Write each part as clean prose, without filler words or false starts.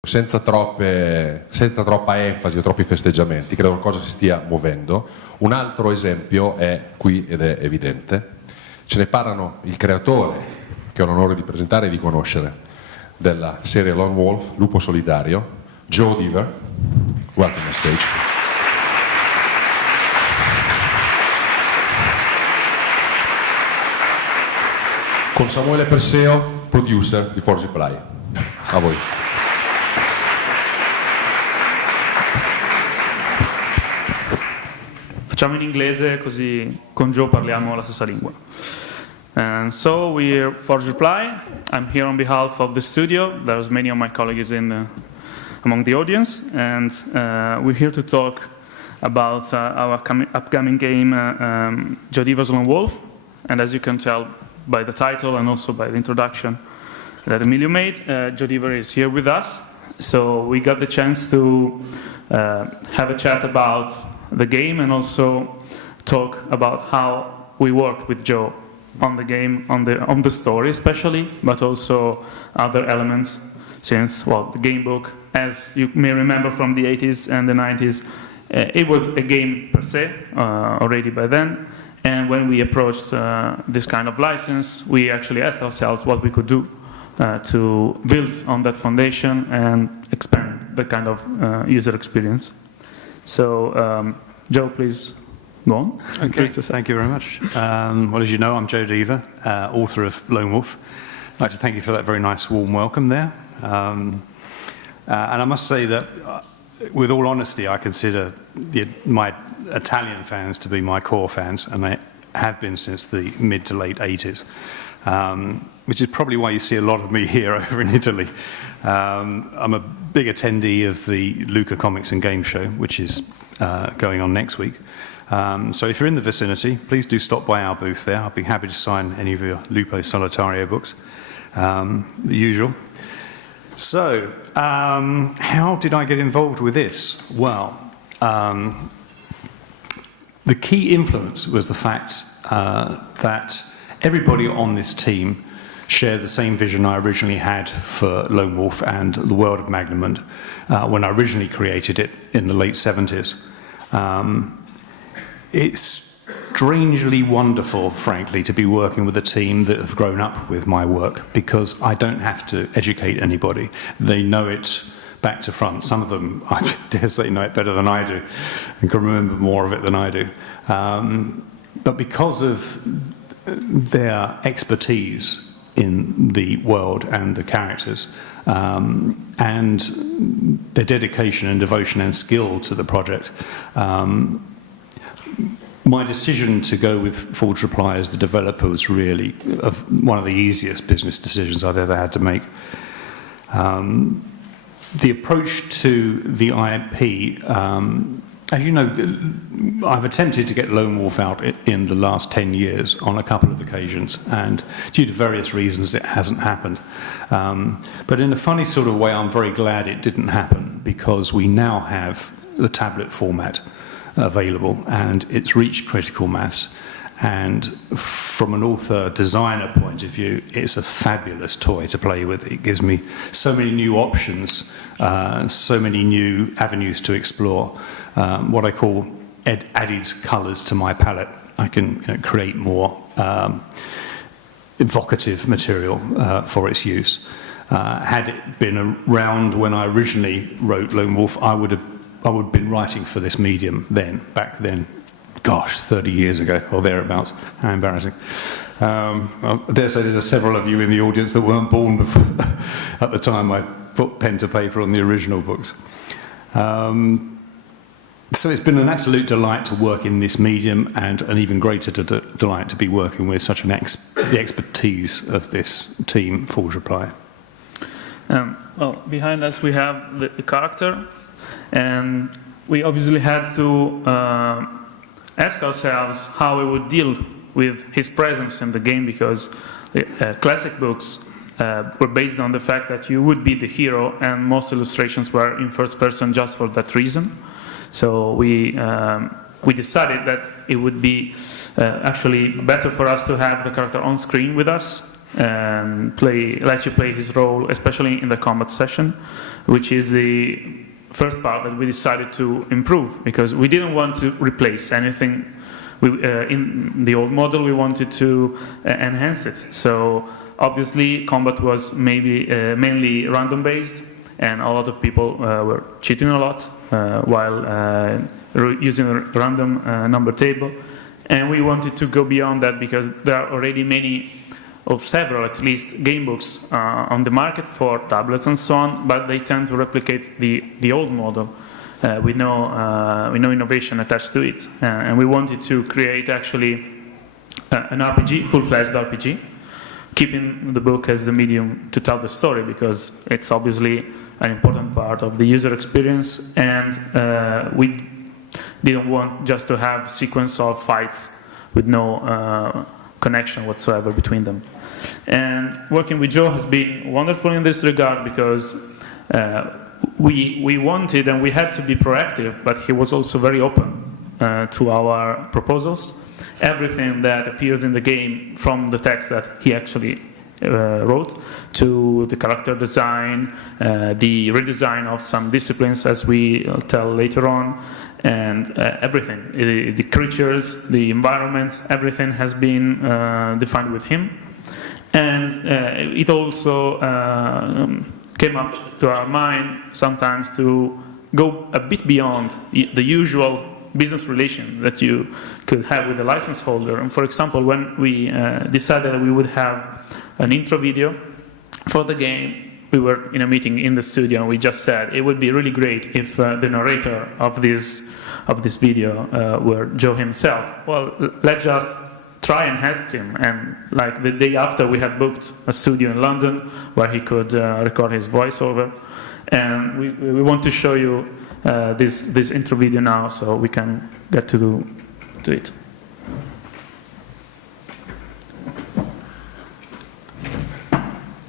senza troppa enfasi o troppi festeggiamenti, credo qualcosa si stia muovendo. Un altro esempio è qui ed è evidente. Ce ne parlano il creatore, che ho l'onore di presentare e di conoscere, della serie Lone Wolf, Lupo Solitario, Joe Deaver. Welcome on stage. Con Samuele Perseo, producer di Forge Reply. A voi. Facciamo in inglese così con Joe parliamo la stessa lingua. And so we're Forge Reply. I'm here on behalf of the studio. There's many of my colleagues among the audience, and we're here to talk about our upcoming game, Joe Deaver's Lone Wolf. And as you can tell by the title and also by the introduction that Emilio made, Joe Deaver is here with us. So we got the chance to have a chat about the game and also talk about how we worked with Joe on the game, on the story especially, but also other elements, since, well, the game book, as you may remember from the 80s and the 90s, it was a game per se already by then. And when we approached this kind of license, we actually asked ourselves what we could do to build on that foundation and expand the kind of user experience. So, Joe, please go on. Okay, thank you very much. Well, as you know, I'm Joe Deaver, author of Lone Wolf. I'd like to thank you for that very nice warm welcome there. And I must say that, with all honesty, I consider my Italian fans to be my core fans, and they have been since the mid to late 80s, which is probably why you see a lot of me here over in Italy. I'm a big attendee of the Luca Comics and Game Show, which is going on next week. So if you're in the vicinity, please do stop by our booth there. I'll be happy to sign any of your Lupo Solitario books, the usual. So, how did I get involved with this? Well, the key influence was the fact that everybody on this team shared the same vision I originally had for Lone Wolf and the world of Magnamund when I originally created it in the late 70s. It's strangely wonderful, frankly, to be working with a team that have grown up with my work, because I don't have to educate anybody. They know it back to front. Some of them, I dare say, know it better than I do and can remember more of it than I do. But because of their expertise in the world and the characters, and their dedication and devotion and skill to the project, my decision to go with Forge Reply as the developer was really one of the easiest business decisions I've ever had to make. The approach to the IP, as you know, I've attempted to get Lone Wolf out in the last 10 years on a couple of occasions, and due to various reasons it hasn't happened. But in a funny sort of way, I'm very glad it didn't happen, because we now have the tablet format available and it's reached critical mass. And from an author-designer point of view, it's a fabulous toy to play with. It gives me so many new options, so many new avenues to explore. What I call added colours to my palette. I can create more evocative material for its use. Had it been around when I originally wrote Lone Wolf, I would have been writing for this medium back then. Gosh, 30 years ago, or thereabouts. How embarrassing. I dare say there's several of you in the audience that weren't born before, at the time I put pen to paper on the original books. So it's been an absolute delight to work in this medium, and an even greater delight to be working with such the expertise of this team, Forge Reply. Well, behind us we have the character, and we obviously had to ask ourselves how we would deal with his presence in the game, because the classic books were based on the fact that you would be the hero, and most illustrations were in first person just for that reason. So we decided that it would be actually better for us to have the character on screen with us and let you play his role, especially in the combat session, which is the first part that we decided to improve, because we didn't want to replace anything. In the old model, we wanted to enhance it. So obviously, combat was mainly random-based, and a lot of people were cheating a lot while using a random number table. And we wanted to go beyond that, because there are already several at least gamebooks on the market for tablets and so on, but they tend to replicate the old model with no innovation attached to it. And we wanted to create actually an RPG, full-fledged RPG, keeping the book as the medium to tell the story, because it's obviously an important part of the user experience, and we didn't want just to have a sequence of fights with no connection whatsoever between them. And working with Joe has been wonderful in this regard, because we wanted and we had to be proactive, but he was also very open to our proposals. Everything that appears in the game, from the text that he actually wrote, to the character design, the redesign of some disciplines, as we tell later on, and everything, the creatures, the environments, everything has been defined with him. And it also came up to our mind sometimes to go a bit beyond the usual business relation that you could have with a license holder. And for example, when we decided that we would have an intro video for the game, we were in a meeting in the studio and we just said it would be really great if the narrator of this video were Joe himself. Well, let's just try and ask him. And like the day after, we had booked a studio in London where he could record his voiceover. And we want to show you this intro video now, so we can get to it.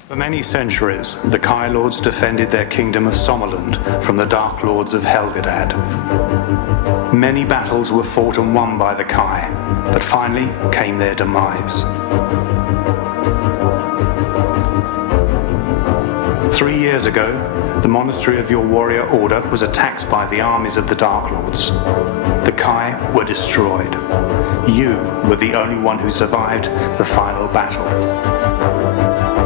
For many centuries, the Kai Lords defended their kingdom of Sommerland from the Dark Lords of Helgedad. Many battles were fought and won by the Kai, but finally came their demise. 3 years ago, the monastery of your warrior order was attacked by the armies of the Dark Lords. The Kai were destroyed. You were the only one who survived the final battle.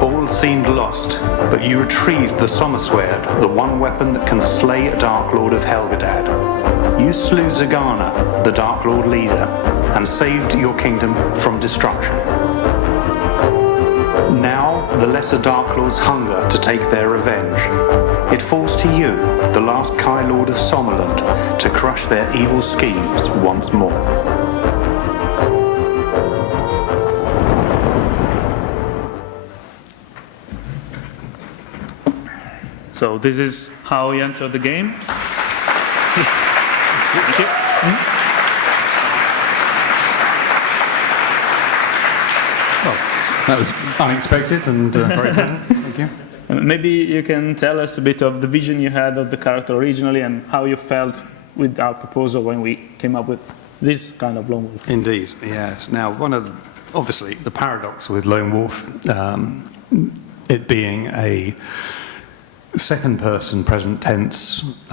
All seemed lost, but you retrieved the Sommersword, the one weapon that can slay a Dark Lord of Helgedad. You slew Zagana, the Dark Lord leader, and saved your kingdom from destruction. Now, the lesser Dark Lords hunger to take their revenge. It falls to you, the last Kai Lord of Sommerland, to crush their evil schemes once more. So this is how he entered the game. Thank you. Well, that was unexpected and very pleasant. Thank you. Maybe you can tell us a bit of the vision you had of the character originally and how you felt with our proposal when we came up with this kind of Lone Wolf. Indeed, yes. Now, obviously, the paradox with Lone Wolf, it being a second-person, present tense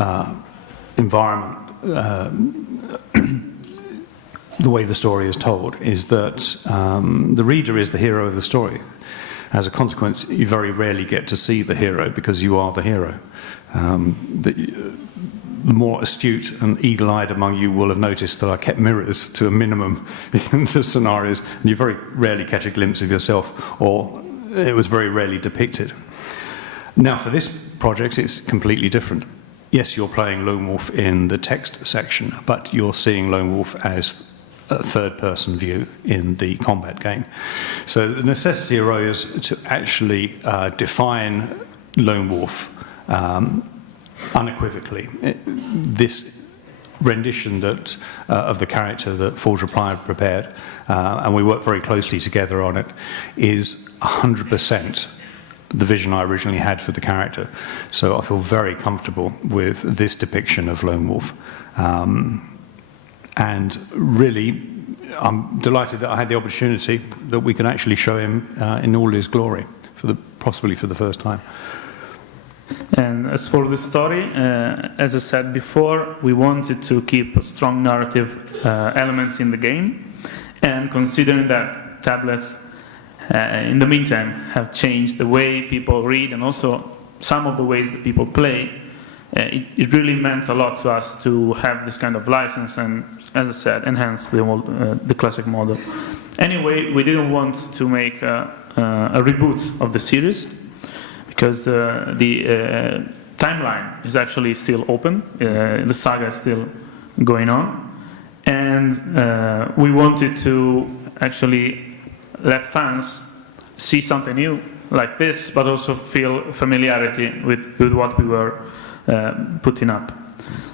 environment, the way the story is told is that the reader is the hero of the story. As a consequence, you very rarely get to see the hero because you are the hero. The more astute and eagle-eyed among you will have noticed that I kept mirrors to a minimum in the scenarios, and you very rarely catch a glimpse of yourself, or it was very rarely depicted. Now, for this project, it's completely different. Yes, you're playing Lone Wolf in the text section, but you're seeing Lone Wolf as a third-person view in the combat game. So the necessity arose to actually define Lone Wolf unequivocally. This rendition of the character that Forge Reply had prepared, and we worked very closely together on it, is 100% the vision I originally had for the character. So I feel very comfortable with this depiction of Lone Wolf. And really, I'm delighted that I had the opportunity that we can actually show him in all his glory, possibly for the first time. And as for the story, as I said before, we wanted to keep a strong narrative element in the game, and considering that tablets in the meantime have changed the way people read and also some of the ways that people play, it really meant a lot to us to have this kind of license and, as I said, enhance the classic model. Anyway, we didn't want to make a reboot of the series, because the timeline is actually still open, the saga is still going on, and we wanted to actually let fans see something new like this, but also feel familiarity with what we were putting up.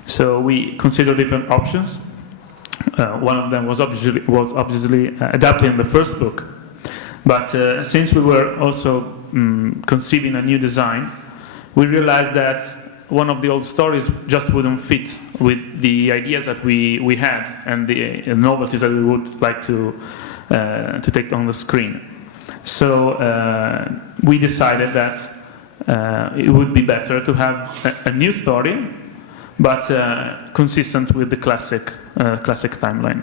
So we considered different options. One of them was obviously adapting the first book, but since we were also conceiving a new design, we realized that one of the old stories just wouldn't fit with the ideas that we had and the novelties that we would like to take on the screen. So we decided that it would be better to have a new story, but consistent with the classic timeline.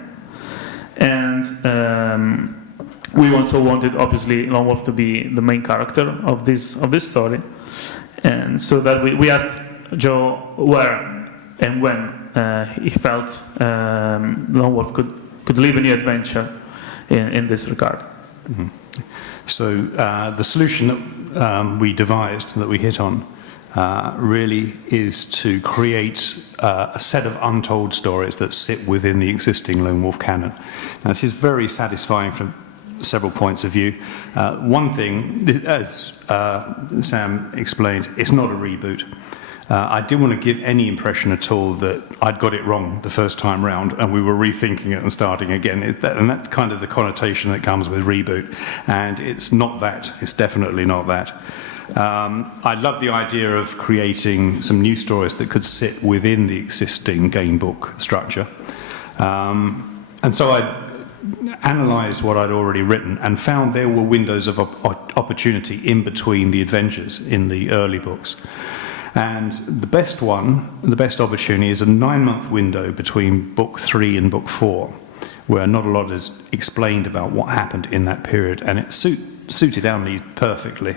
And we also wanted, obviously, Lone Wolf to be the main character of this story, and so that we asked Joe where and when he felt Lone Wolf could live a new adventure in this regard. Mm-hmm. So the solution that we devised, that we hit on, really is to create a set of untold stories that sit within the existing Lone Wolf canon. Now, this is very satisfying from several points of view. One thing, as Sam explained, it's not a reboot. I didn't want to give any impression at all that I'd got it wrong the first time round and we were rethinking it and starting again. And that's kind of the connotation that comes with reboot. And it's not that. It's definitely not that. I love the idea of creating some new stories that could sit within the existing gamebook structure. And so I analysed what I'd already written and found there were windows of opportunity in between the adventures in the early books. And the best opportunity is a 9-month window between book 3 and book 4, where not a lot is explained about what happened in that period, and it suited our needs perfectly.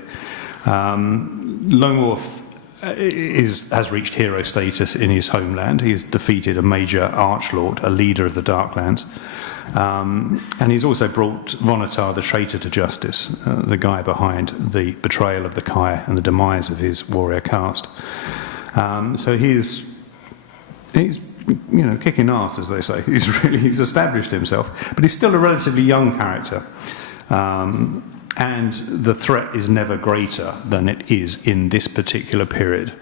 Lone Wolf has reached hero status in his homeland. He has defeated a major archlord, a leader of the Darklands. And he's also brought Vonatar the traitor to justice, the guy behind the betrayal of the Kai and the demise of his warrior caste. So he's kicking ass, as they say. He's established himself, but he's still a relatively young character. And the threat is never greater than it is in this particular period.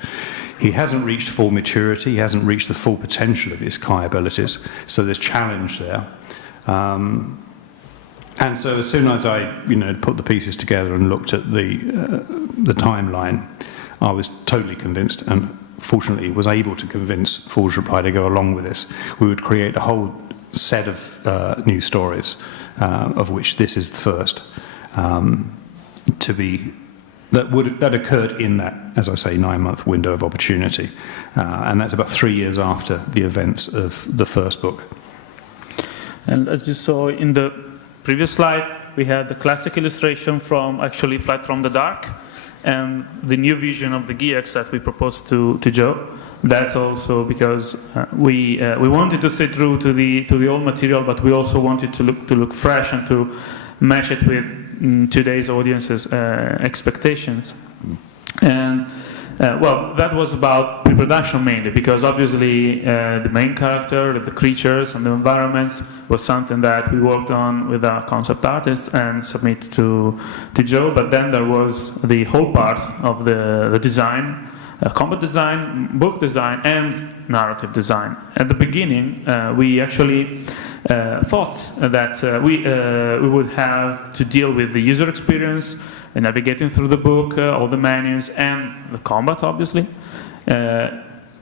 He hasn't reached full maturity, he hasn't reached the full potential of his Kai abilities, so there's challenge there. And so as soon as I put the pieces together and looked at the timeline, I was totally convinced, and fortunately was able to convince Fool's Reply to go along with this. We would create a whole set of new stories, of which this is the first, that occurred in that, as I say, 9-month window of opportunity. And that's about 3 years after the events of the first book. And as you saw in the previous slide, we had the classic illustration from actually Flight from the Dark, and the new vision of the GX that we proposed to Joe. That's also because we wanted to stay true to the old material, but we also wanted to look fresh and to match it with today's audience's expectations. And that was about pre-production mainly, because obviously the main character, the creatures and the environments was something that we worked on with our concept artist and submitted to Joe. But then there was the whole part of the design, combat design, book design, and narrative design. At the beginning, we actually thought that we would have to deal with the user experience, navigating through the book, all the menus, and the combat, obviously.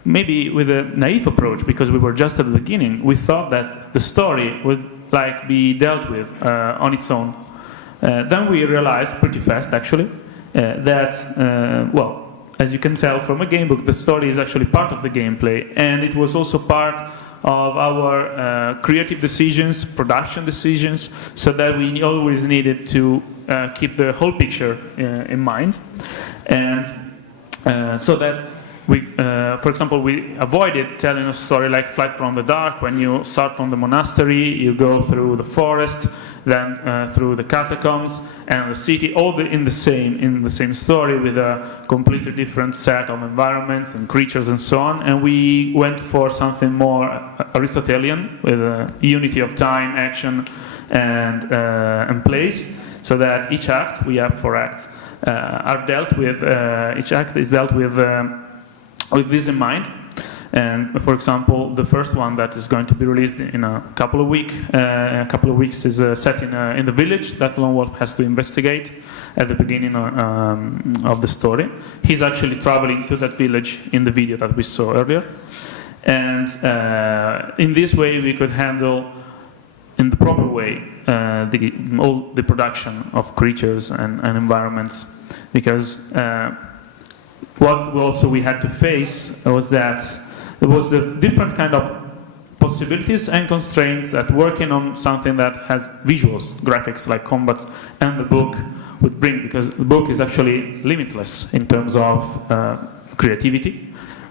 Maybe with a naive approach, because we were just at the beginning. We thought that the story would be dealt with on its own. Then we realized pretty fast, actually, that as you can tell from a gamebook, the story is actually part of the gameplay, and it was also part of our creative decisions, production decisions, so that we always needed to keep the whole picture in mind, and so that we, for example, we avoided telling a story like Flight from the Dark. When you start from the monastery, you go through the forest, then through the catacombs and the city, all in the same story, with a completely different set of environments and creatures and so on. And we went for something more Aristotelian, with a unity of time, action, and place, so that each act, we have 4 acts, are dealt with. Each act is dealt with this in mind. And for example, the first one that is going to be released in a couple of weeks is set in the village that Lone Wolf has to investigate at the beginning of the story. He's actually traveling to that village in the video that we saw earlier. And in this way, we could handle in the proper way all the production of creatures and environments, because what also we had to face was that there was the different kind of possibilities and constraints that working on something that has visuals, graphics like combat, and the book would bring, because the book is actually limitless in terms of creativity,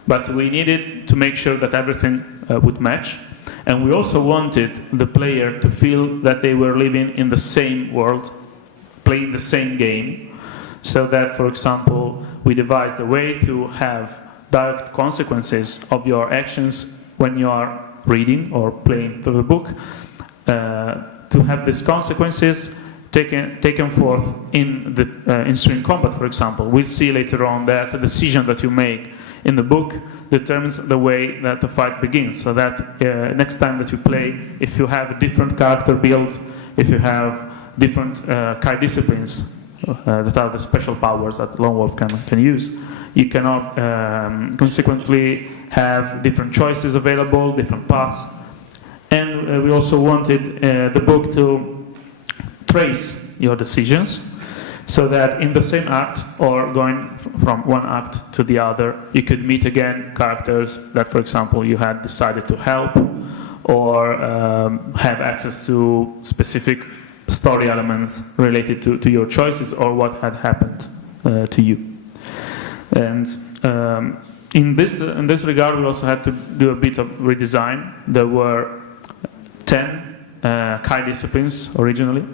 but we needed to make sure that everything would match. And we also wanted the player to feel that they were living in the same world, playing the same game, so that, for example, we devised a way to have direct consequences of your actions when you are reading or playing through the book, to have these consequences taken forth in string combat, for example. We'll see later on that the decision that you make in the book determines the way that the fight begins, so that next time that you play, if you have a different character build, if you have different Kai disciplines that are the special powers that Lone Wolf can use, you cannot consequently have different choices available, different paths. And we also wanted the book to trace your decisions, so that in the same act, or going from one act to the other, you could meet again characters that, for example, you had decided to help, or have access to specific story elements related to your choices or what had happened to you. And in this regard, we also had to do a bit of redesign. There were 10 Kai disciplines originally,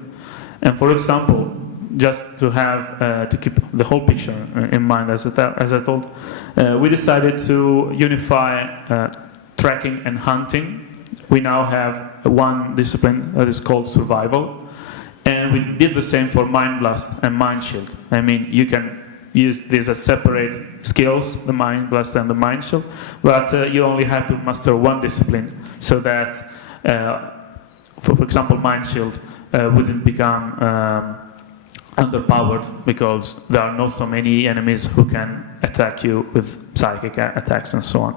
and for example, just to have to keep the whole picture in mind, as I told, we decided to unify tracking and hunting. We now have one discipline that is called survival, and we did the same for Mind Blast and Mind Shield. I mean, you can use these as separate skills, the Mind Blast and the Mind Shield, but you only have to master one discipline, so that, for example, Mind Shield wouldn't become underpowered, because there are not so many enemies who can attack you with psychic attacks and so on.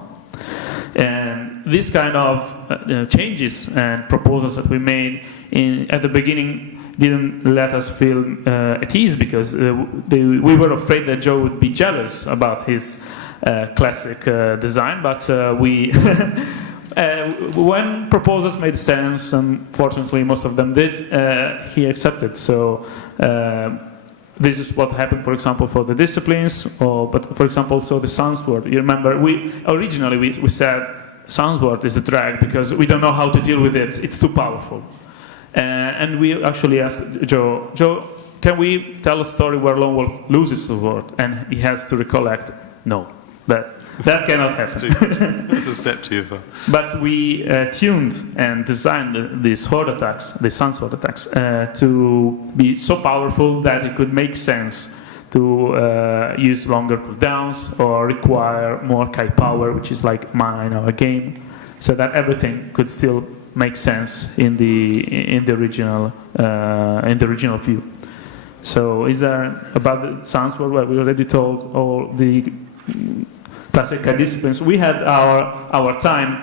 And this kind of changes and proposals that we made at the beginning didn't let us feel at ease, because we were afraid that Joe would be jealous about his classic design, but when proposals made sense, and fortunately most of them did, he accepted. So this is what happened, for example, for the disciplines, but for example, so the Sunsword. You remember, originally we said Sunsword is a drag because we don't know how to deal with it. It's too powerful. And we actually asked Joe, can we tell a story where Lone Wolf loses the sword and he has to recollect? No, that cannot happen. That's a step too far. But we tuned and designed these sword attacks, the sun sword attacks, to be so powerful that it could make sense to use longer cooldowns or require more Kai power, which is like mana in our game, so that everything could still make sense in the original view. So, is there about the Sunsword? Well, we already told all the classic disciplines. We had our time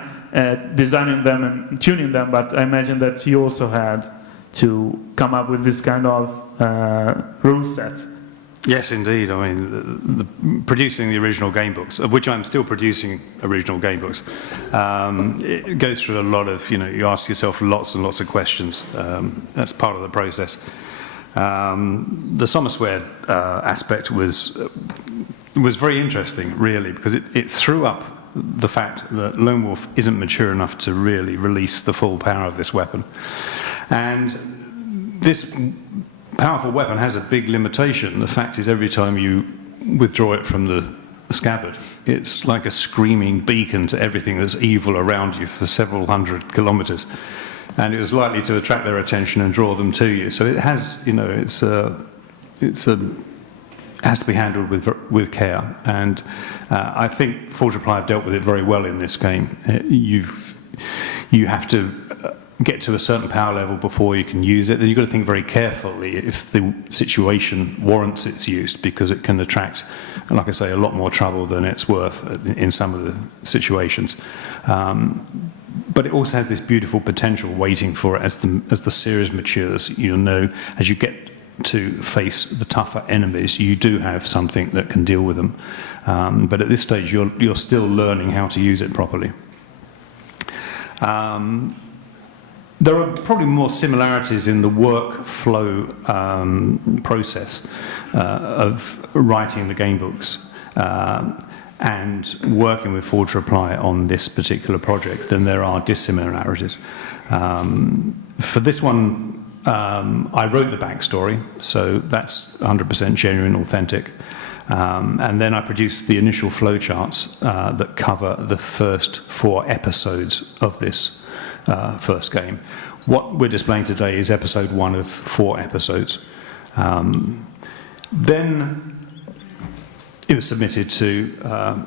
designing them and tuning them, but I imagine that you also had to come up with this kind of rule set Yes, indeed. I mean, producing the original game books, of which I'm still producing original game books, it goes through a lot of, you ask yourself lots and lots of questions. That's part of the process. The Summer Square aspect was very interesting, really, because it threw up the fact that Lone Wolf isn't mature enough to really release the full power of this weapon. And this powerful weapon has a big limitation. The fact is, every time you withdraw it from the scabbard, it's like a screaming beacon to everything that's evil around you for several hundred kilometers. And it was likely to attract their attention and draw them to you. So it has, has to be handled with care. And I think Forge Reply have dealt with it very well in this game. You have to get to a certain power level before you can use it. Then you've got to think very carefully if the situation warrants its use, because it can attract, like I say, a lot more trouble than it's worth in some of the situations. But it also has this beautiful potential waiting for it as the series matures. As you get to face the tougher enemies, you do have something that can deal with them. But at this stage, you're still learning how to use it properly. There are probably more similarities in the workflow process of writing the game books and working with Forge Reply on this particular project than there are dissimilarities. For this one, I wrote the backstory, so that's 100% genuine, authentic. And then I produced the initial flowcharts that cover the first 4 episodes of this first game. What we're displaying today is episode 1 of 4 episodes. Then it was submitted to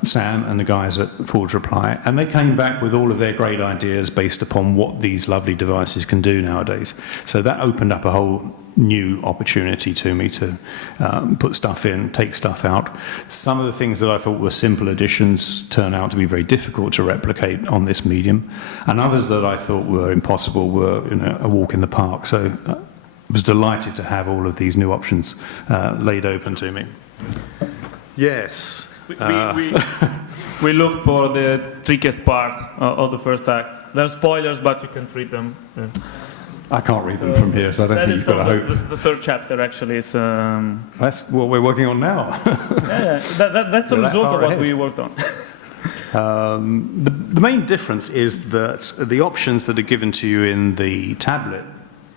Sam and the guys at Forge Reply, and they came back with all of their great ideas based upon what these lovely devices can do nowadays. So that opened up a whole new opportunity to me to put stuff in, take stuff out. Some of the things that I thought were simple additions turn out to be very difficult to replicate on this medium, and others that I thought were impossible were a walk in the park. So I was delighted to have all of these new options laid open to me. Yes. We looked for the trickiest part of the first act. There are spoilers, but you can read them. I can't read them from here, so I don't think you've got a hope. The third chapter, actually. It's, That's what we're working on now. that's the result of what we worked on. The main difference is that the options that are given to you in the tablet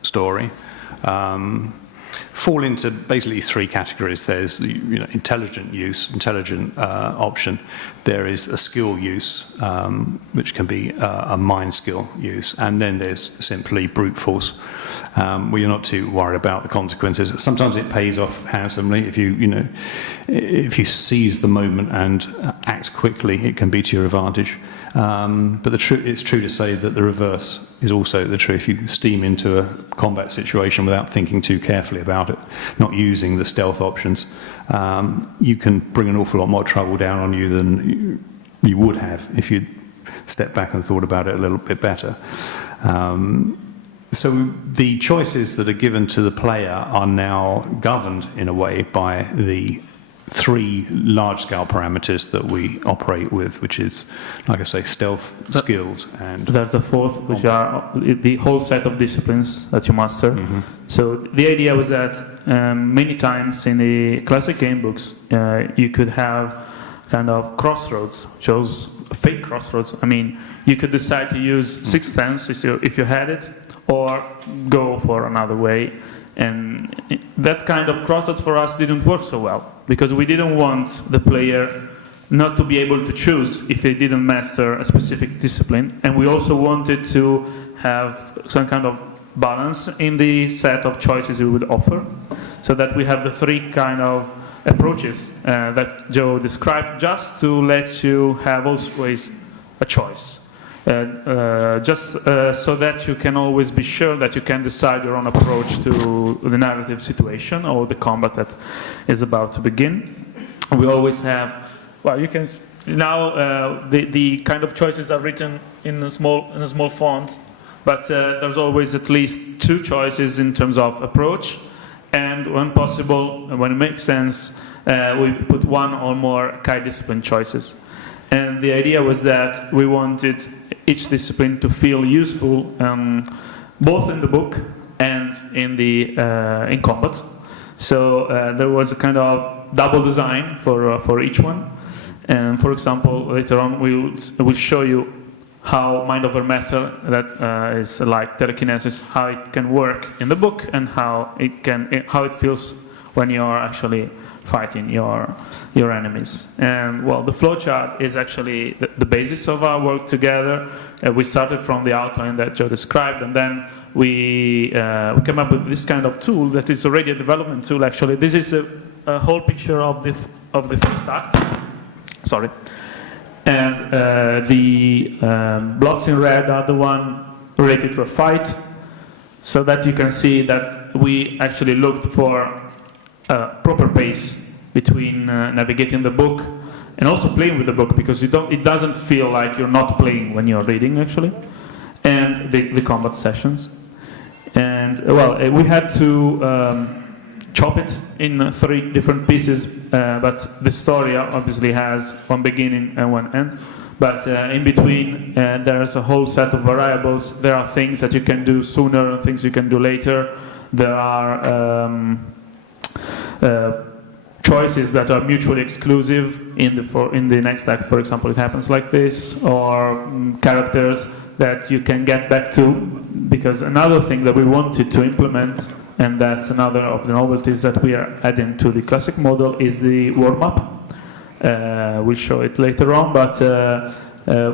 story fall into basically 3 categories. There's intelligent use, intelligent option. There is a skill use, which can be a mind skill use, and then there's simply brute force, where you're not too worried about the consequences. Sometimes it pays off handsomely if you seize the moment and act quickly. It can be to your advantage. But it's true to say that the reverse is also the truth. If you steam into a combat situation without thinking too carefully about it, not using the stealth options, you can bring an awful lot more trouble down on you than you would have if you'd stepped back and thought about it a little bit better. So the choices that are given to the player are now governed in a way by the 3 large-scale parameters that we operate with, which is, like I say, stealth, skills, and... There's the 4th, which are the whole set of disciplines that you master. Mm-hmm. So the idea was that many times in the classic game books, you could have kind of crossroads, chose fake crossroads. I mean, you could decide to use Sixth Sense if you had it, or go for another way. And that kind of crossroads for us didn't work so well, because we didn't want the player not to be able to choose if they didn't master a specific discipline. And we also wanted to have some kind of balance in the set of choices we would offer, so that we have the 3 kind of approaches that Joe described, just to let you have always a choice. Just so that you can always be sure that you can decide your own approach to the narrative situation or the combat that is about to begin. We always have, well, you can now the kind of choices are written in a small font, but there's always at least 2 choices in terms of approach, and when possible, when it makes sense, we put one or more Kai discipline choices. And the idea was that we wanted each discipline to feel useful, both in the book and in combat. So there was a kind of double design for each one. And for example, later on we'll show you how mind over matter, that is like telekinesis, how it can work in the book and how it feels when you are actually fighting your enemies. And well, the flowchart is actually the basis of our work together. We started from the outline that Joe described, and then we came up with this kind of tool that is already a development tool. Actually, this is a whole picture of the first act. Sorry. And the blocks in red are the one related to a fight, so that you can see that we actually looked for a proper pace between navigating the book and also playing with the book, because it doesn't feel like you're not playing when you're reading, actually, and the combat sessions. And well, we had to chop it in 3 different pieces, but the story obviously has one beginning and one end. But in between, there's a whole set of variables. There are things that you can do sooner and things you can do later. There are choices that are mutually exclusive. In the next act, for example, it happens like this, or characters that you can get back to. Because another thing that we wanted to implement, and that's another of the novelties that we are adding to the classic model, is the warm-up. We'll show it later on, but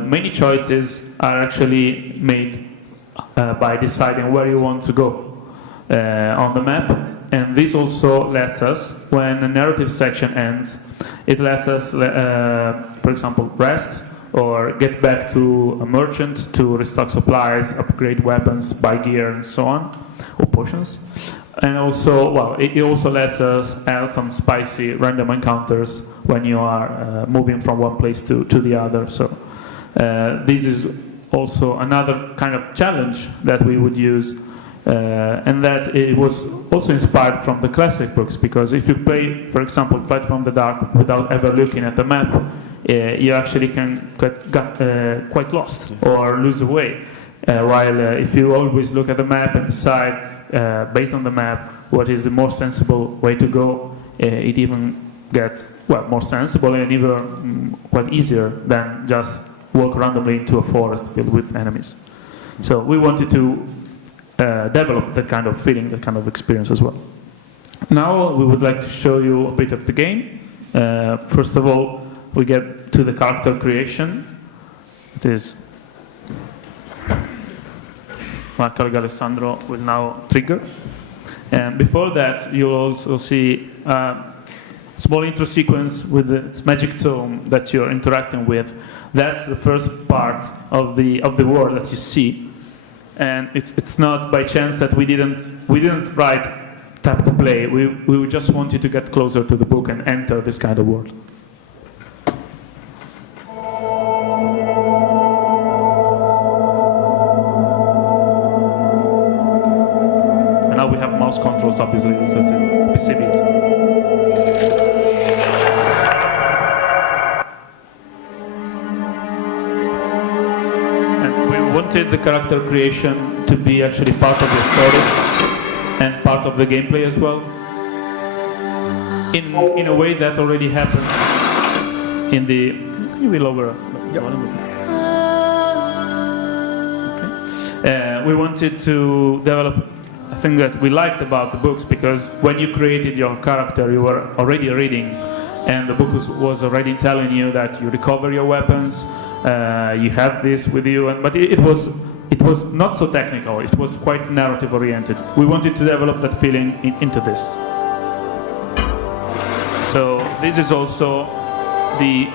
many choices are actually made by deciding where you want to go on the map. And this also lets us, when a narrative section ends, it lets us, for example, rest or get back to a merchant to restock supplies, upgrade weapons, buy gear, and so on, or potions. And also, well, it also lets us add some spicy random encounters when you are moving from one place to the other. So this is also another kind of challenge that we would use, and that it was also inspired from the classic books, because if you play, for example, Flight from the Dark without ever looking at the map, you actually can get quite lost or lose the way. While if you always look at the map and decide, based on the map, what is the more sensible way to go, it even gets, well, more sensible and even quite easier than just walk randomly into a forest filled with enemies. So we wanted to develop that kind of feeling, that kind of experience as well. Now we would like to show you a bit of the game. First of all, we get to the character creation. It is my colleague Alessandro will now trigger. And before that, you'll also see a small intro sequence with its magic tome that you're interacting with. That's the first part of the world that you see. And it's not by chance that we didn't write tap to play. We just wanted to get closer to the book and enter this kind of world. And now we have mouse controls, obviously, because it's PC built. Wanted the character creation to be actually part of the story and part of the gameplay as well, in a way that already happened in the. Can you be lower? Yep. Okay. We wanted to develop a thing that we liked about the books, because when you created your character, you were already reading, and the book was already telling you that you recover your weapons. You have this with you, but it was not so technical. It was quite narrative oriented. We wanted to develop that feeling into this. So this is also the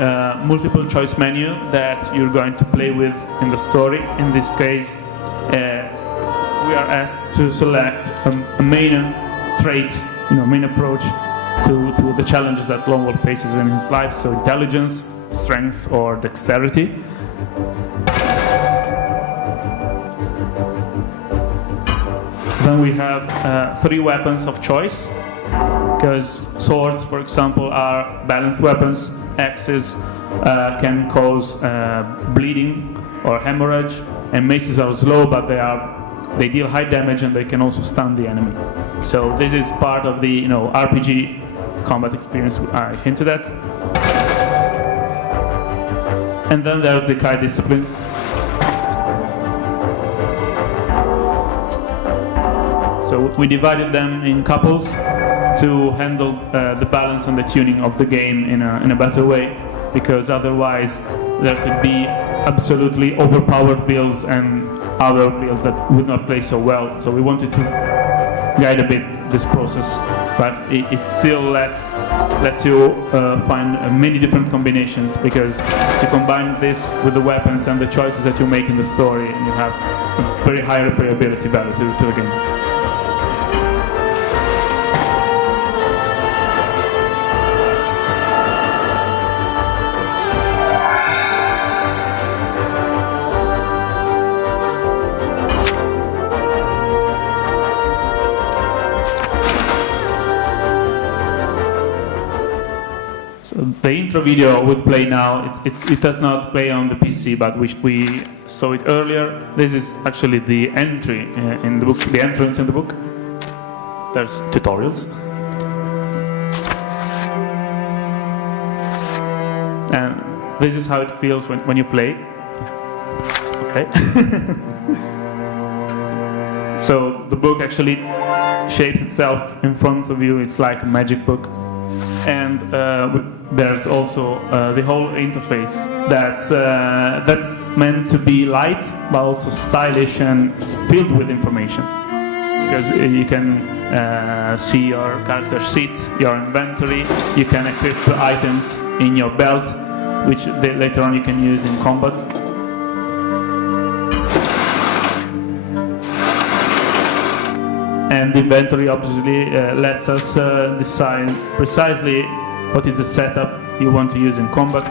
multiple choice menu that you're going to play with in the story. In this case, we are asked to select a main trait, main approach to the challenges that Lone Wolf faces in his life. So intelligence, strength, or dexterity. Then we have 3 weapons of choice, because swords, for example, are balanced weapons. Axes can cause bleeding or hemorrhage, and maces are slow, but they deal high damage and they can also stun the enemy. So this is part of the RPG combat experience I hinted at. And then there's the Kai disciplines. So we divided them in couples to handle the balance and the tuning of the game in a better way, because otherwise there could be absolutely overpowered builds and other builds that would not play so well. So we wanted to guide a bit this process, but it still lets you find many different combinations, because you combine this with the weapons and the choices that you make in the story, and you have a very high replayability value to the game. The intro video would play now. It does not play on the PC, but we saw it earlier. This is actually the entry in the book, the entrance in the book. There's tutorials. And this is how it feels when you play. Okay. So the book actually shapes itself in front of you. It's like a magic book. And there's also the whole interface that's meant to be light, but also stylish and filled with information. Because you can see your character sheet, your inventory. You can equip items in your belt, which later on you can use in combat. And the inventory obviously lets us decide precisely what is the setup you want to use in combat.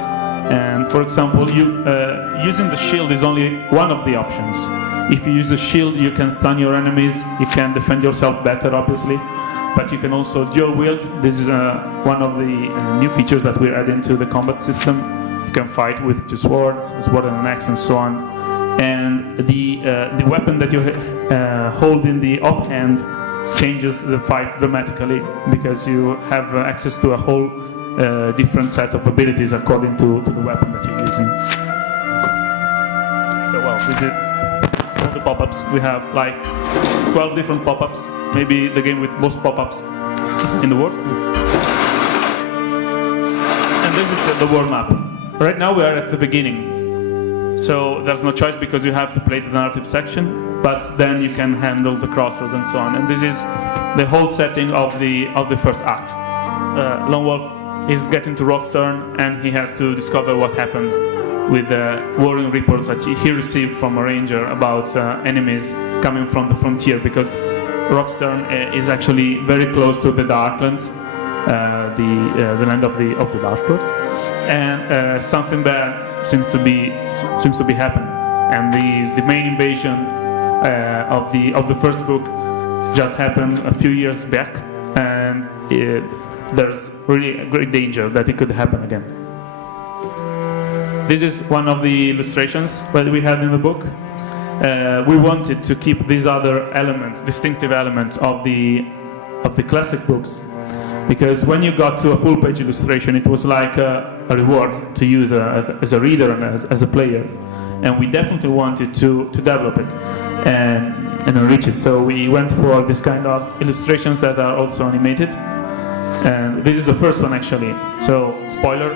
And for example, using the shield is only one of the options. If you use the shield, you can stun your enemies, you can defend yourself better, obviously, but you can also dual wield. This is one of the new features that we're adding to the combat system. You can fight with 2 swords, a sword and an axe, and so on. And the weapon that you hold in the offhand changes the fight dramatically, because you have access to a whole different set of abilities according to the weapon that you're using. So this is all the pop-ups. We have like 12 different pop-ups, maybe the game with most pop-ups in the world. And this is the world map. Right now we are at the beginning. So there's no choice, because you have to play the narrative section, but then you can handle the crossroads and so on. And this is the whole setting of the first act. Lone Wolf is getting to Rockstern, and he has to discover what happened with worrying reports that he received from a ranger about enemies coming from the frontier, because Rockstern is actually very close to the Darklands, the land of the Dark Lords, and something bad seems to be happening. And the main invasion of the first book just happened a few years back, and there's really a great danger that it could happen again. This is one of the illustrations that we had in the book. We wanted to keep this other distinctive element of the classic books, because when you got to a full-page illustration, it was like a reward to use as a reader and as a player. And we definitely wanted to develop it and enrich it. So we went for this kind of illustrations that are also animated. And this is the first one, actually. So, spoiler,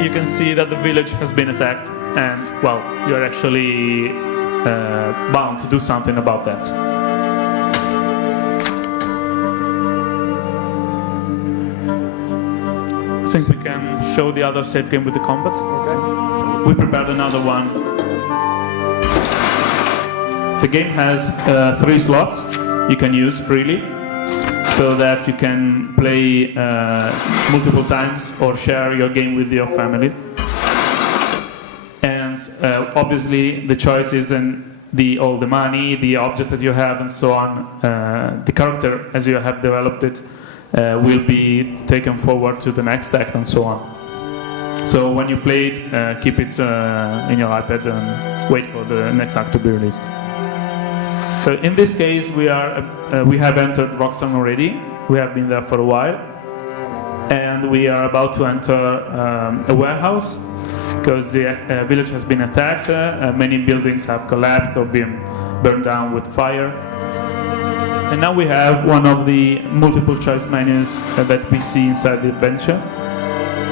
you can see that the village has been attacked, and, well, you're actually bound to do something about that. I think we can show the other save game with the combat. Okay. We prepared another one. The game has 3 slots you can use freely, so that you can play multiple times or share your game with your family. And obviously the choice is all the money, the objects that you have, and so on. The character, as you have developed it, will be taken forward to the next act, and so on. So when you play it, keep it in your iPad and wait for the next act to be released. So in this case, we have entered Roxanne already. We have been there for a while, and we are about to enter a warehouse because the village has been attacked. Many buildings have collapsed or been burned down with fire. And now we have one of the multiple choice menus that we see inside the adventure.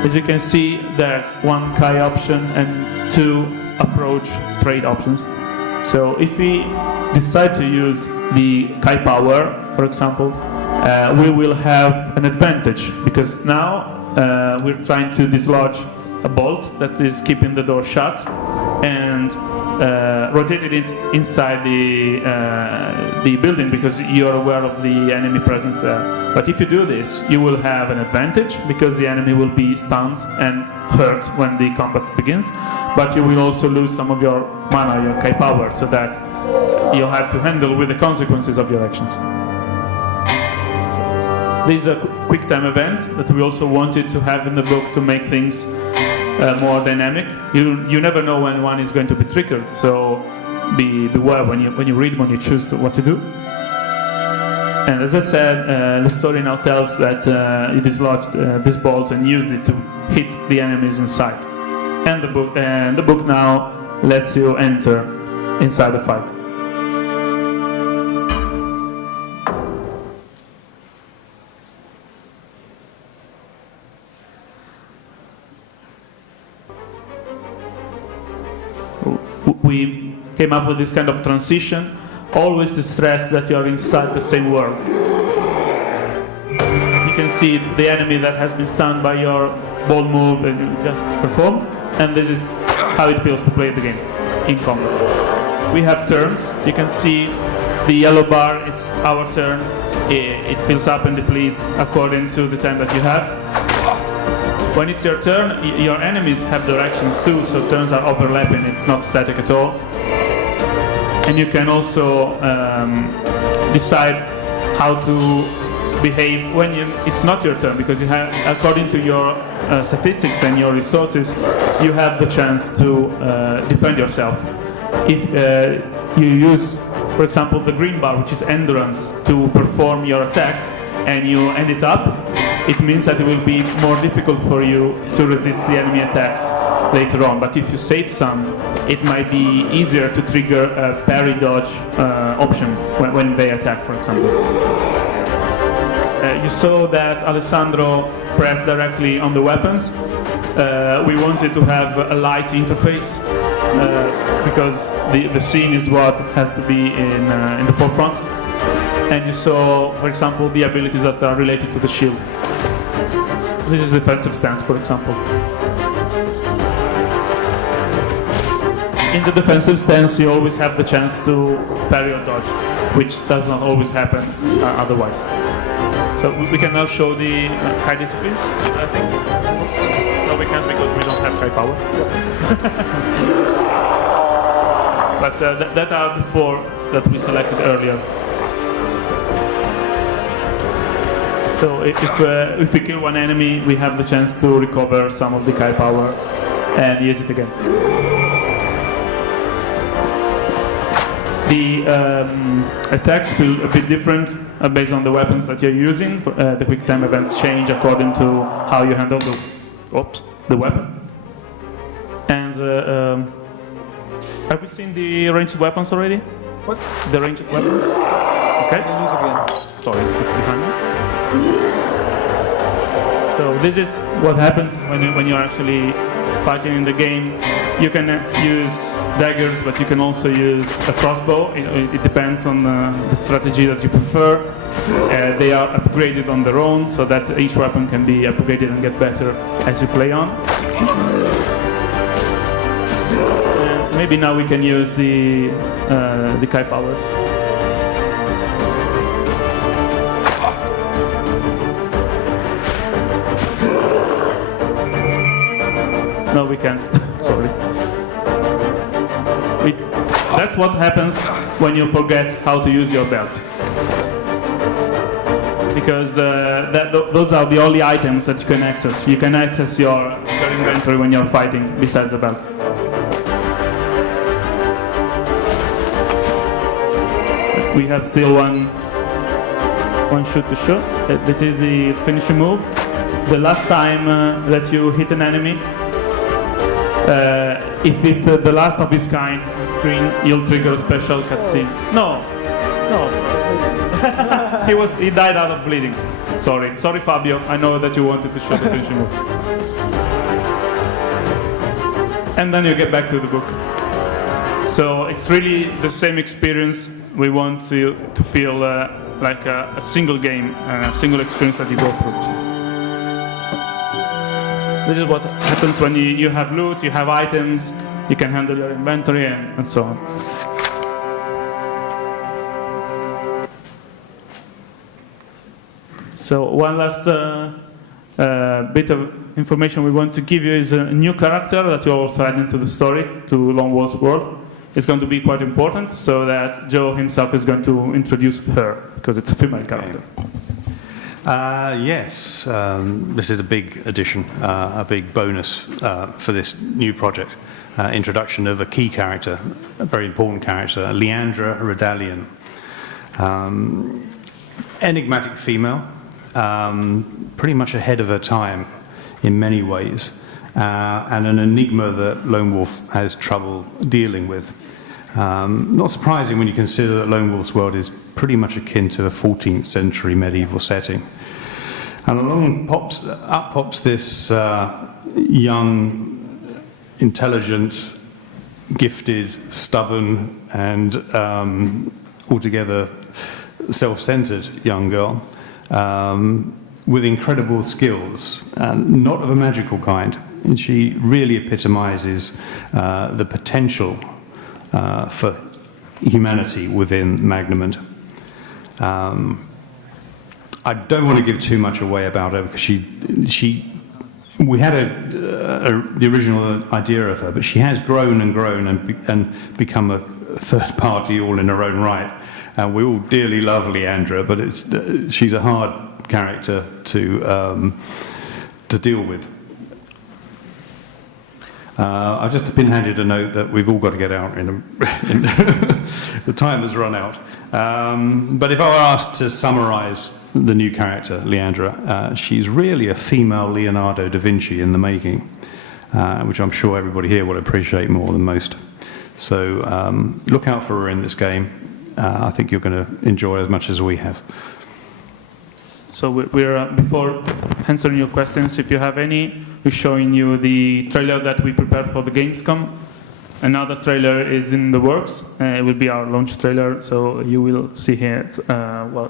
As you can see, there's one Kai option and two approach trade options. So if we decide to use the Kai power, for example, we will have an advantage because now we're trying to dislodge a bolt that is keeping the door shut and rotated it inside the building because you're aware of the enemy presence there. But if you do this, you will have an advantage because the enemy will be stunned and hurt when the combat begins. But you will also lose some of your mana, your Kai power, so that you'll have to handle with the consequences of your actions. This is a quick time event that we also wanted to have in the book to make things more dynamic. You never know when one is going to be triggered, so beware when you read, when you choose what to do. And as I said, the story now tells that you dislodged this bolt and used it to hit the enemies inside. And the book now lets you enter inside the fight. We came up with this kind of transition, always to stress that you are inside the same world. You can see the enemy that has been stunned by your ball move that you just performed, and this is how it feels to play the game in combat. We have turns. You can see the yellow bar, it's our turn. It fills up and depletes according to the time that you have. When it's your turn, your enemies have directions too, so turns are overlapping, it's not static at all. And you can also decide how to behave when it's not your turn, because you have, according to your statistics and your resources, you have the chance to defend yourself. If you use, for example, the green bar, which is endurance, to perform your attacks, and you end it up, it means that it will be more difficult for you to resist the enemy attacks later on. But if you save some, it might be easier to trigger a parry dodge option when they attack, for example. You saw that Alessandro pressed directly on the weapons. We wanted to have a light interface because the scene is what has to be in the forefront. And you saw, for example, the abilities that are related to the shield. This is defensive stance, for example. In the defensive stance, you always have the chance to parry or dodge, which does not always happen otherwise. So we can now show the Kai disciplines, I think. No, we can't because we don't have Kai power. But that are the four that we selected earlier. So if we kill one enemy, we have the chance to recover some of the Kai power and use it again. The attacks feel a bit different based on the weapons that you're using. The quick time events change according to how you handle the weapon. And have we seen the ranged weapons already? What? The ranged weapons? Okay. Use again. Sorry, it's behind me. So this is what happens when you're actually fighting in the game. You can use daggers, but you can also use a crossbow. It depends on the strategy that you prefer. They are upgraded on their own, so that each weapon can be upgraded and get better as you play on. Maybe now we can use the Kai powers. No, we can't. Sorry. That's what happens when you forget how to use your belt. Because those are the only items that you can access. You can access your inventory when you're fighting, besides the belt. We have still one shoot to show. That is the finishing move. The last time that you hit an enemy, if it's the last of his kind on screen, you'll trigger a special cutscene. No, he died out of bleeding. Sorry, Fabio. I know that you wanted to show the finishing move. And then you get back to the book. So it's really the same experience. We want to feel like a single game, a single experience that you go through. This is what happens when you have loot, you have items, you can handle your inventory, and so on. So one last bit of information we want to give you is a new character that you also add into the story to Lone Wolf's world. It's going to be quite important, so that Joe himself is going to introduce her, because it's a female character. Yes, this is a big addition, a big bonus for this new project. Introduction of a key character, a very important character, Leandra Redalian. Enigmatic female, pretty much ahead of her time in many ways, and an enigma that Lone Wolf has trouble dealing with. Not surprising when you consider that Lone Wolf's world is pretty much akin to a 14th century medieval setting. And up pops this young, intelligent, gifted, stubborn, and altogether self-centered young girl with incredible skills, not of a magical kind. And she really epitomizes the potential for humanity within Magnamund. I don't want to give too much away about her, because we had the original idea of her, but she has grown and grown and become a third party all in her own right. And we all dearly love Leandra, but she's a hard character to deal with. I've just been handed a note that we've all got to get out the time has run out. But if I were asked to summarize the new character, Leandra, she's really a female Leonardo da Vinci in the making, which I'm sure everybody here will appreciate more than most. So look out for her in this game. I think you're going to enjoy as much as we have. So we're before answering your questions, if you have any, we're showing you the trailer that we prepared for the Gamescom. Another trailer is in the works. It will be our launch trailer, so you will see it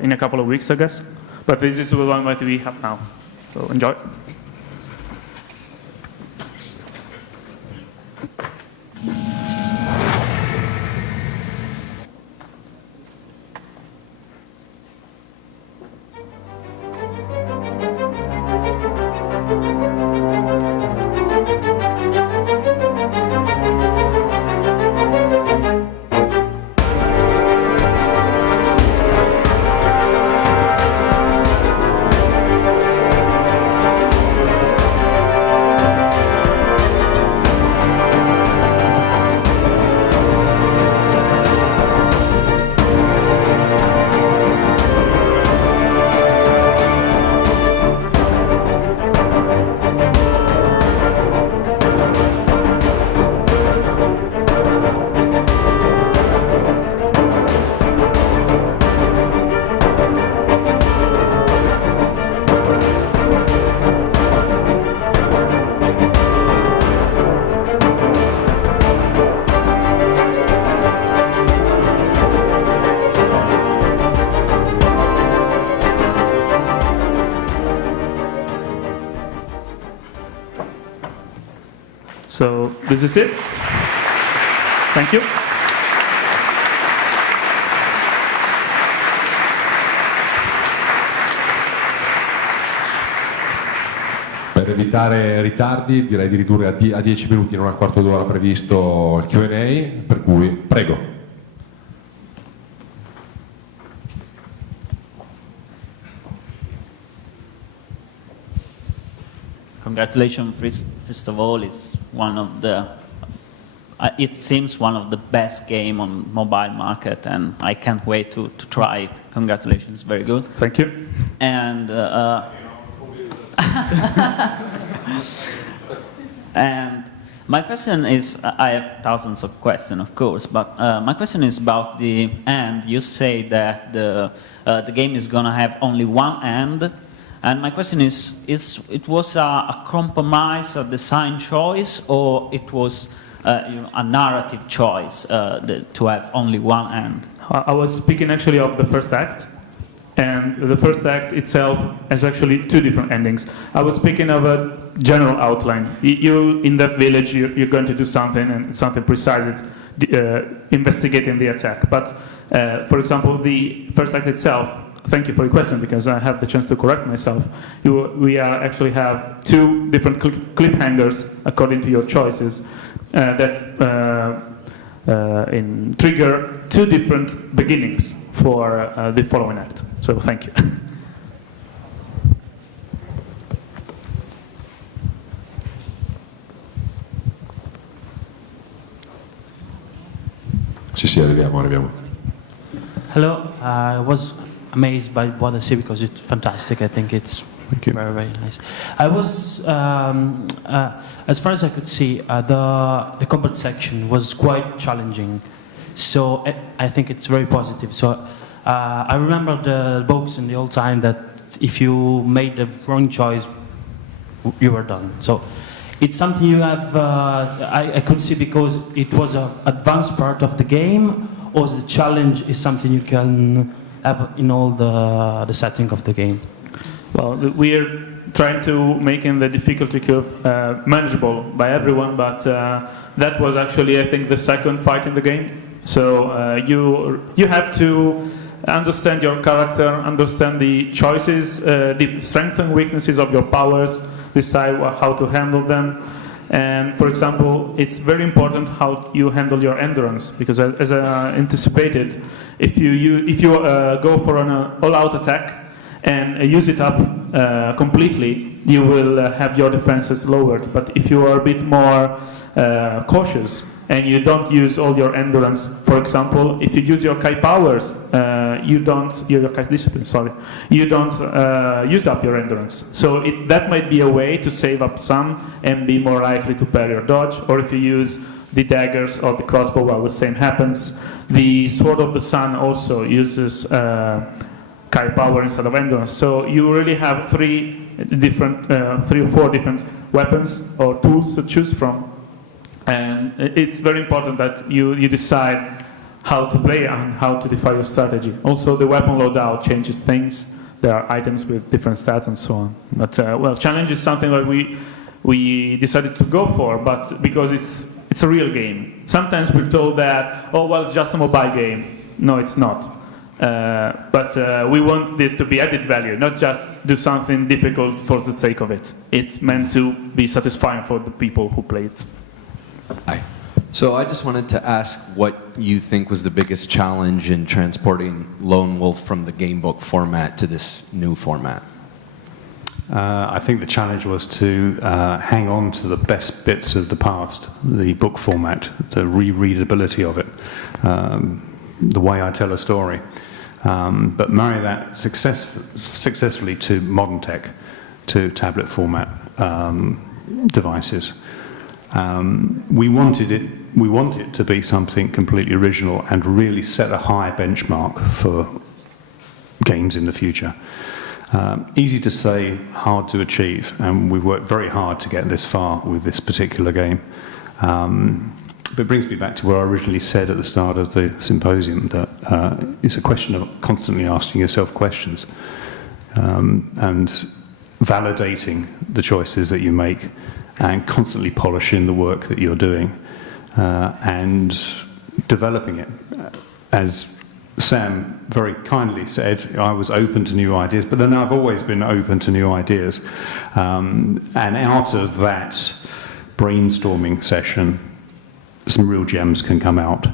in a couple of weeks, I guess. But this is the one that we have now. So enjoy. So this is it. Thank you. Per evitare ritardi direi di ridurre a 10 minuti, non a quarto d'ora previsto il Q&A, per cui Prego. Congratulations, first of all, it's one of the, it seems one of the best game on mobile market, and I can't wait to try it. Congratulations, very good. Thank you. And and my question is, I have thousands of questions, of course, but my question is about the end. You say that the game is gonna have only one end. And my question is it was a compromise, a design choice, or it was a narrative choice to have only one end? I was speaking actually of the first act, and the first act itself has actually two different endings. I was speaking of a general outline. You in that village, you're going to do something, and something precise. It's investigating the attack. But for example, the first act itself. Thank you for your question, because I have the chance to correct myself. We actually have two different cliffhangers according to your choices that trigger two different beginnings for the following act. So thank you. Sì, arriviamo. Hello, I was amazed by what I see because it's fantastic. I think it's very, very nice. I was, as far as I could see, the combat section was quite challenging. So I think it's very positive. So I remember the books in the old time that if you made the wrong choice, you were done. So it's something you have, I could see because it was an advanced part of the game, or the challenge is something you can have in all the setting of the game? Well, we're trying to make the difficulty curve manageable by everyone, but that was actually, I think, the second fight in the game. So you have to understand your character, understand the choices, the strengths and weaknesses of your powers, decide how to handle them. And for example, it's very important how you handle your endurance, because as I anticipated, if you go for an all-out attack and use it up completely, you will have your defenses lowered. But if you are a bit more cautious and you don't use all your endurance, for example, if you use your Kai powers, your Kai discipline, sorry, you don't use up your endurance. So that might be a way to save up some and be more likely to parry or dodge. Or if you use the daggers or the crossbow, well, the same happens. The Sword of the Sun also uses Kai power instead of endurance. So you really have three or four different weapons or tools to choose from. And it's very important that you decide how to play and how to define your strategy. Also, the weapon loadout changes things. There are items with different stats and so on. But well, challenge is something that we decided to go for, but because it's a real game. Sometimes we're told that, oh well, it's just a mobile game. No, it's not. But we want this to be added value, not just do something difficult for the sake of it. It's meant to be satisfying for the people who play it. Hi. So I just wanted to ask what you think was the biggest challenge in transporting Lone Wolf from the gamebook format to this new format? I think the challenge was to hang on to the best bits of the past, the book format, the rereadability of it, the way I tell a story. But marry that successfully to modern tech, to tablet format devices. We wanted it to be something completely original and really set a high benchmark for games in the future. Easy to say, hard to achieve, and we've worked very hard to get this far with this particular game. But it brings me back to what I originally said at the start of the symposium, that it's a question of constantly asking yourself questions and validating the choices that you make and constantly polishing the work that you're doing and developing it. As Sam very kindly said, I was open to new ideas, but then I've always been open to new ideas. And out of that brainstorming session, some real gems can come out.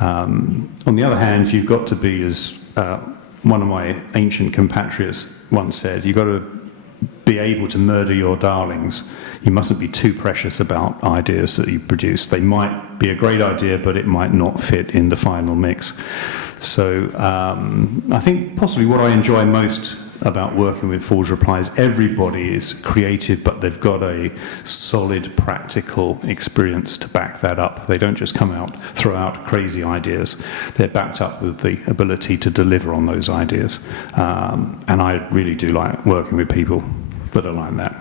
On the other hand, you've got to be, as one of my ancient compatriots once said, you've got to be able to murder your darlings. You mustn't be too precious about ideas that you produce. They might be a great idea, but it might not fit in the final mix. So I think possibly what I enjoy most about working with Forge Reply is everybody is creative, but they've got a solid practical experience to back that up. They don't just throw out crazy ideas. They're backed up with the ability to deliver on those ideas. And I really do like working with people that are like that.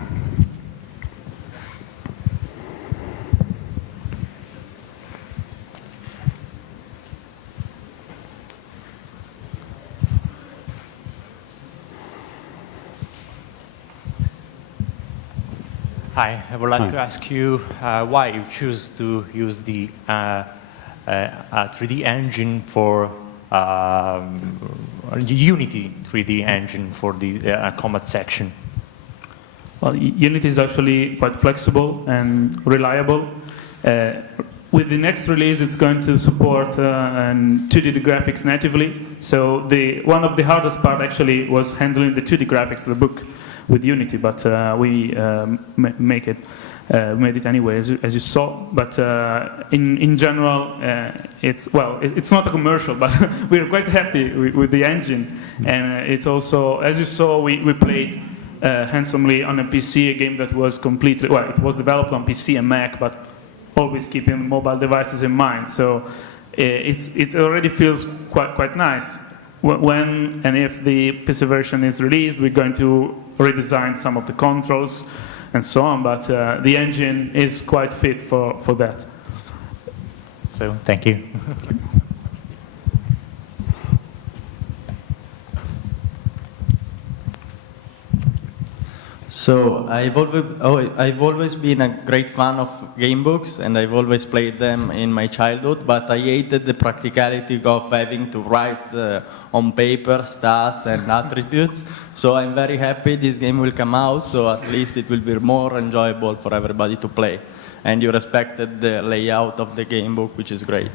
Hi, I would like to ask you why you choose to use the 3D engine for Unity 3D engine for the combat section. Well, Unity is actually quite flexible and reliable. With the next release, it's going to support 2D graphics natively. So one of the hardest part actually was handling the 2D graphics of the book with Unity, but we made it anyway, as you saw. But in general, it's not a commercial, but we're quite happy with the engine. And it's also, as you saw, we played handsomely on a PC, a game that was completely, it was developed on PC and Mac, but always keeping mobile devices in mind. So it already feels quite nice. When and if the PC version is released, we're going to redesign some of the controls and so on, but the engine is quite fit for that. So, thank you. So I've always been a great fan of game books, and I've always played them in my childhood, but I hated the practicality of having to write on paper stats and attributes. So I'm very happy this game will come out, so at least it will be more enjoyable for everybody to play. And you respected the layout of the game book, which is great.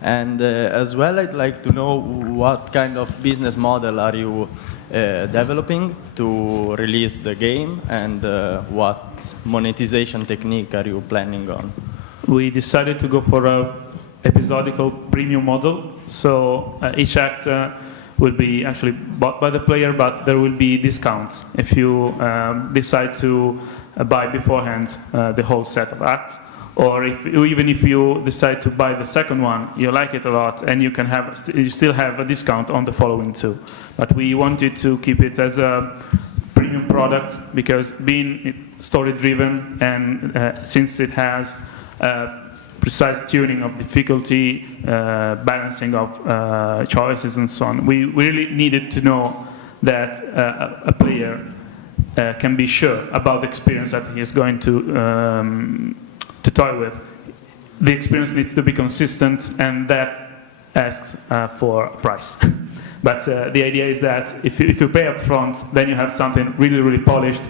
And as well, I'd like to know what kind of business model are you developing to release the game, and what monetization technique are you planning on? We decided to go for a episodical premium model. So each act will be actually bought by the player, but there will be discounts if you decide to buy beforehand the whole set of acts. Or even if you decide to buy the second one, you like it a lot, and you still have a discount on the following two. But we wanted to keep it as a premium product because being story-driven and since it has precise tuning of difficulty, balancing of choices and so on, we really needed to know that a player can be sure about the experience that he is going to toy with. The experience needs to be consistent, and that asks for a price. But the idea is that if you pay up front, then you have something really, really polished,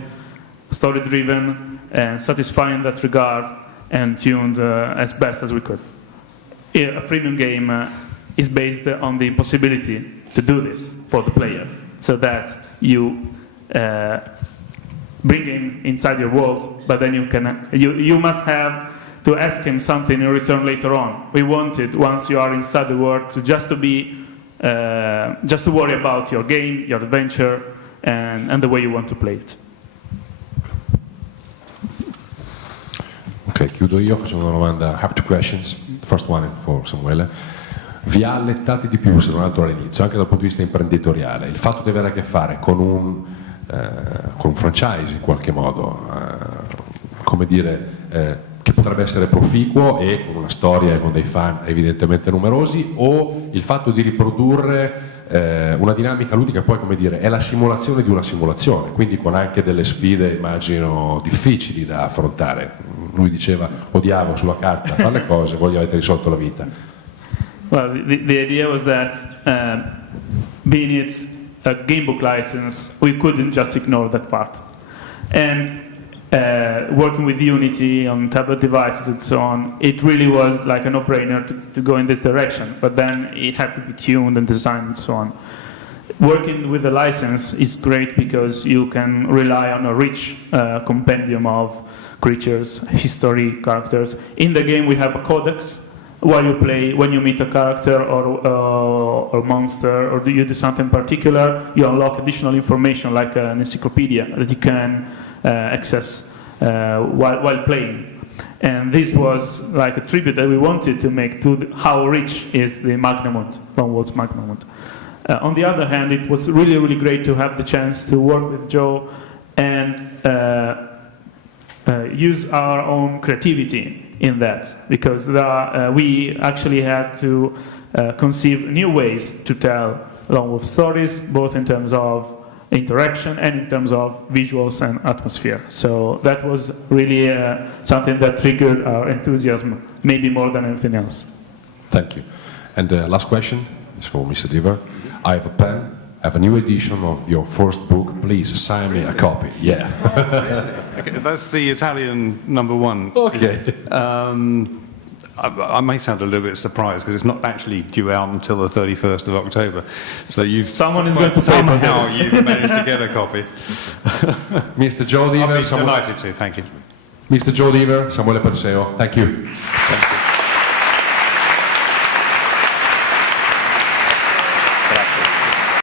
story-driven, and satisfying in that regard, and tuned as best as we could. A freemium game is based on the possibility to do this for the player, so that you bring him inside your world, but then you must have to ask him something in return later on. We wanted, once you are inside the world, just to worry about your game, your adventure, and the way you want to play it. Ok, chiudo io facendo una domanda. I have two questions. The first one for Samuele. Vi ha allettati di più, se non altro all'inizio, anche dal punto di vista imprenditoriale, il fatto di avere a che fare con un franchise in qualche modo, come dire, che potrebbe essere proficuo e con una storia e con dei fan evidentemente numerosi, o il fatto di riprodurre una dinamica ludica, poi come dire, è la simulazione di una simulazione, quindi con anche delle sfide immagino difficili da affrontare. Lui diceva odiavo sulla carta fare le cose, voi gli avete risolto la vita. Well, the idea was that being it a game book license, we couldn't just ignore that part. And working with Unity on tablet devices and so on, it really was like a no-brainer to go in this direction. But then it had to be tuned and designed and so on. Working with a license is great because you can rely on a rich compendium of creatures, history, characters. In the game we have a codex. While you play, when you meet a character or monster, or you do something particular, you unlock additional information like an encyclopedia that you can access while playing. And this was like a tribute that we wanted to make to how rich is the Magnamund, Lone Wolf's Magnamund. On the other hand, it was really, really great to have the chance to work with Joe and use our own creativity in that, because we actually had to conceive new ways to tell Lone Wolf stories, both in terms of interaction and in terms of visuals and atmosphere. So that was really something that triggered our enthusiasm, maybe more than anything else. Thank you. And the last question is for Mr. Diver. I have a pen. I have a new edition of your first book. Please sign me a copy. Yeah. Okay, that's the Italian #1. Okay. I may sound a little bit surprised because it's not actually due out until the 31st of October. So someone is going to pay for somehow you've managed to get a copy. Mr. Joe Diver. I'll be delighted to. Thank you. Mr. Joe Diver, Samuele Perseo. Thank you. Thank you.